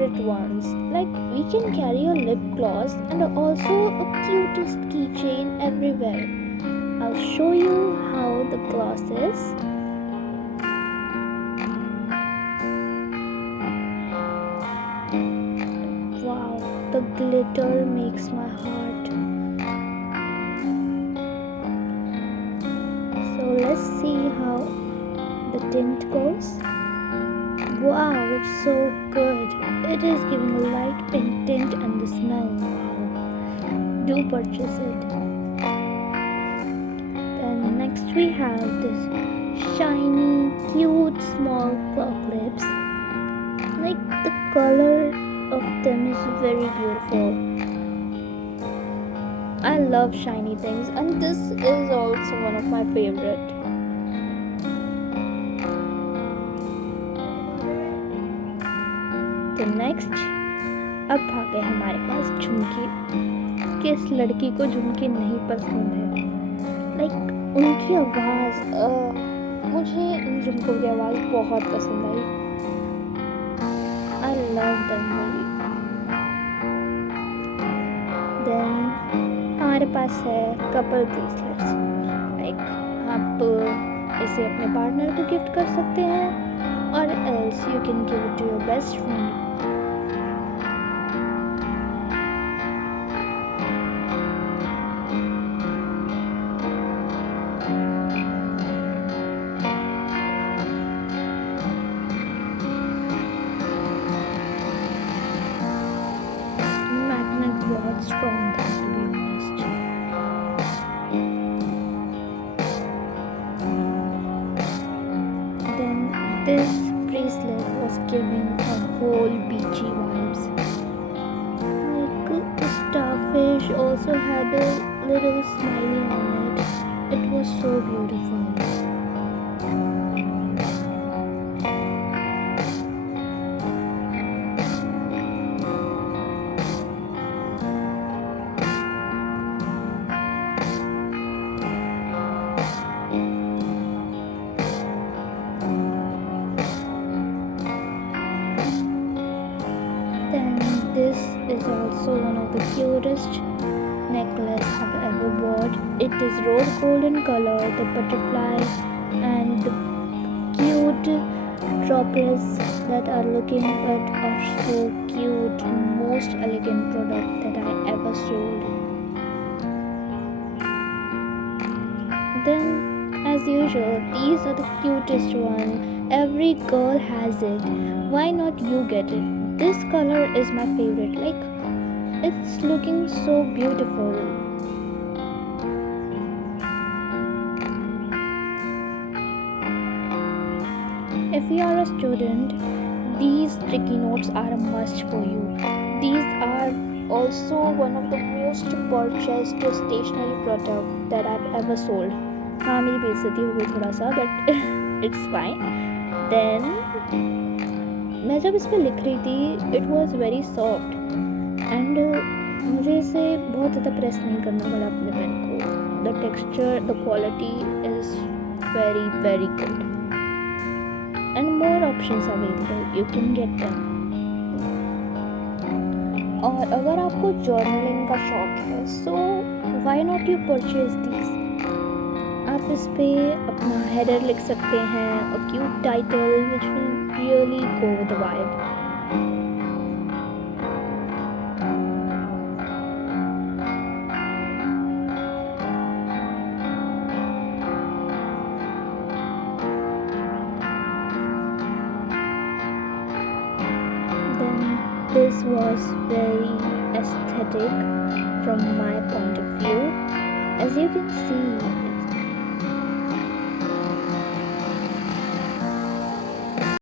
favorite ones. Like we can carry a lip gloss and also a cutest keychain everywhere. I'll show you how the gloss is. Wow, the glitter makes my heart. So let's see how the tint goes. Wow, it's so good. It is giving a light pink tint and the smell. Wow. Do purchase it. Then next we have this shiny, cute, small claw clips. Like the color of them is very beautiful. I love shiny things, and this is also one of my favorite. तो next अब आ गए हमारे पास झुमके. किस लड़की को झुमके नहीं पसंद है. लाइक उनकी आवाज़, मुझे इन झुमकों की आवाज़ बहुत पसंद आई. I love them very. Then हमारे पास है कपल ब्रेसलेट्स. लाइक आप इसे अपने पार्टनर को गिफ्ट कर सकते हैं और else you can give it to your best friend. Magnet बहुत strong था, to be honest. Then this bracelet was giving a whole beachy vibes. Like the starfish also had a little smiley on it. It was so beautiful. This is also one of the cutest necklace I've ever bought. It is rose gold in color, the butterfly and the cute droplets that are looking at are so cute. Most elegant product that I ever sold. Then as usual, these are the cutest one. Every girl has it. Why not you get it? This color is my favorite. Like it's looking so beautiful. If you are a student, these sticky notes are a must for you. These are also one of the most purchased stationery product that I've ever sold. हाँ मेरी बेइज्जती हो गई थोड़ा सा, but it's fine. Then मैं जब इस पर लिख रही थी it was very soft and मुझे इसे बहुत ज़्यादा प्रेस नहीं करना पड़ा अपने पेन को. The texture, the quality is very very good and more options available. You can get them. और अगर आपको जर्नलिंग का शौक है so why not you purchase this. आप इस पे अपना हेडर लिख सकते हैं, a cute title which will really go with the vibe. Then this was very aesthetic from my point of view. As you can see,